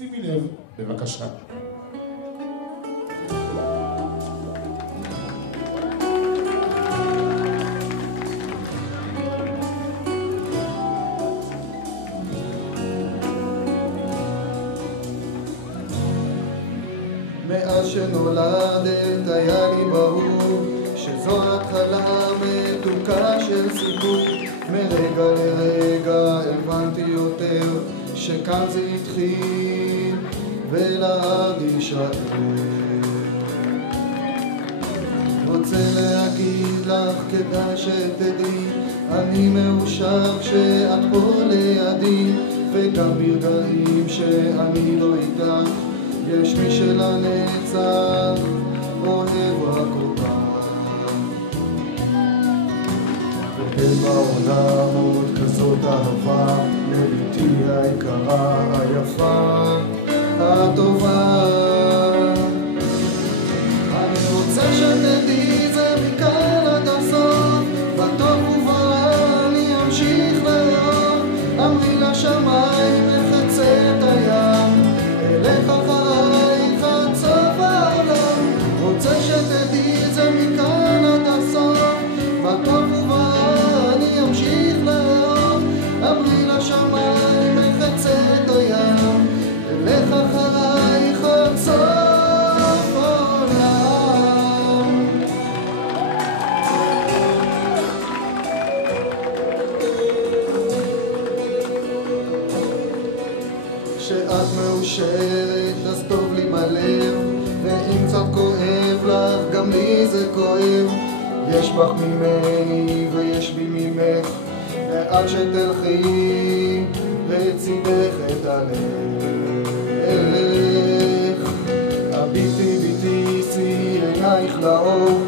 שימי לב, בבקשה. מאז שנולדת היה לי ברור שזו התחלה מתוקה של סיפור. מרגע לרגע הבנתי יותר שכאן זה התחיל ולעד יישאר. רוצה להגיד לך כדאי שתדעי, אני מאושר כשאת פה לידי, וגם ברגעים שאני לא איתך יש מי שלנצח אוהב רק אותך. ואין בעולם עוד כזאת אהבה, לביתי היקרה, היפה, הטובה. אני רוצה שתדעי זה מכאן עד הסוף, בטוב וברע אני אמשיך לאהוב. אמרי לשמיים מחצה את הים, אלך אחרייך עד סוף העולם. רוצה שתדעי זה מכאן עד הסוף, בטוב וברע אני אמשיך לאהוב. אמרי לשמיים מחצה את הים, אלך אחרייך עד סוף העולם. כשאת מאושרת אז טוב לי בלב, ואם קצת כואב לך גם לי זה כואב. יש בך ממני ויש בי ממך, ועד שתלכי לצידך את הלב. הביטי ביטי שיא עינייך לאור,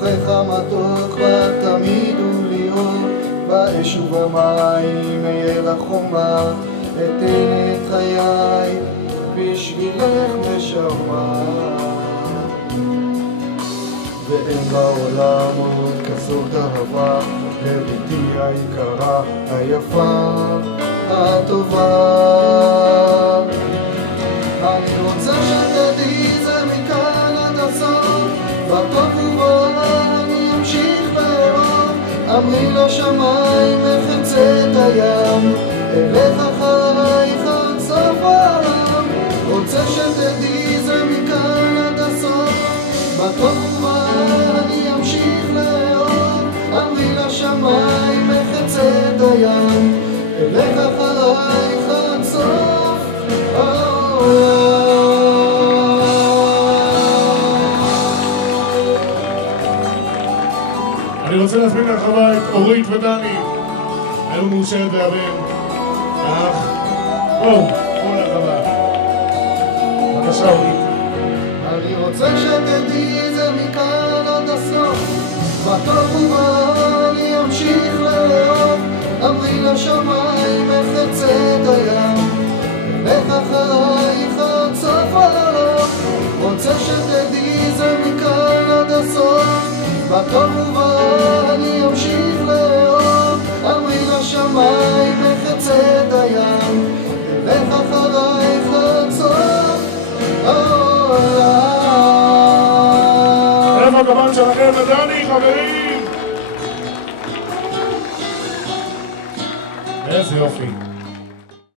חיוכך המתוק ותמידו לי אור. באש ובמים אהיה לך חומה, אתן את חיי בשבילך נשמה. ואין בעולם עוד כזאת אהבה, לביתי היקרה, היפה, הטובה. אני רוצה שתדעי זה מכאן עד הסוף, בטוב וברע אני אמשיך לאהוב. אמרי לשמיים מחצה את הים, אלך אחרייך עד סוף העולם. רוצה שתדעי זה מכאן עד הסוף, בטוב וברע אני אמשיך לאהוב. אמרי לשמיים מחצה את הים, אלך אחרייך עד סוף העולם. אני רוצה להזמין להרחבה את אורית ודני, היום מאושרת והבן. בואו להרחבה. בבקשה אורית. אני רוצה שתדעי זה מכאן עד הסוף, בטוב וברע אני אמשיך לאהוב. אמרי לשמיים מחצה את הים, אלך אחרייך עד סוף העולם. רוצה שתדעי זה מכאן עד הסוף, בטוב וברע אני אמשיך לאהוב. אמרי לשמיים מחצה את הים, אלך אחרייך עד סוף העולם. איפה הגבן שלכם ודני, חברים? איזה יופי.